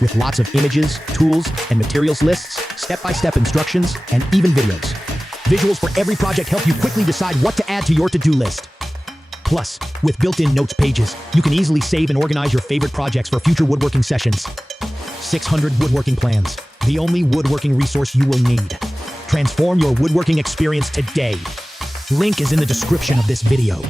with lots of images, tools, and materials lists, step-by-step instructions, and even videos. Visuals for every project help you quickly decide what to add to your to-do list. Plus, with built-in notes pages, you can easily save and organize your favorite projects for future woodworking sessions. 600 Woodworking Plans, the only woodworking resource you will need. Transform your woodworking experience today. Link is in the description of this video.